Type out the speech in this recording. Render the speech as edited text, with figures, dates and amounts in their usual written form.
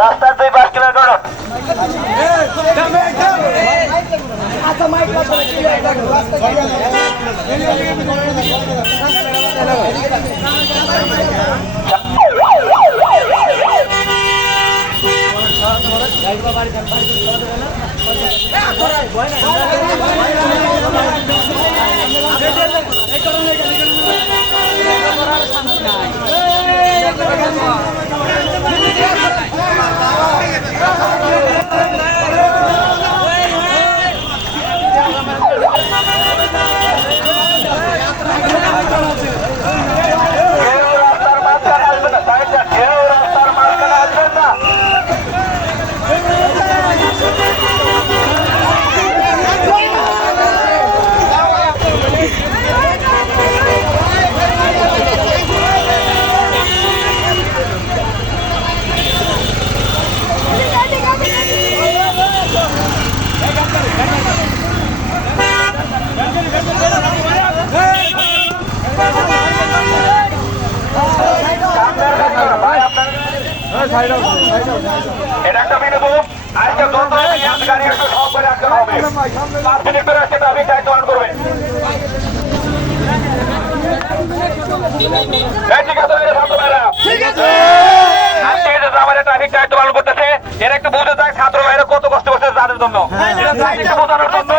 রাস্তার 2 পাশ কিলোমিটার করো। এটা একটা বিনোদন আজকে যত গাড়ি একটু সব করে রাখতে হবে 5 মিনিট করে আজকে ট্রাফিক দায়িত্ব পালন করবেন ঠিক আছে আজকে যে আমাদের ট্রাফিক দায়িত্ব পালন করতেছে এর একটু বুঝে যায় ছাত্র ভাইরা কত কষ্ট করছে তাদের জন্য এটা বোঝানোর জন্য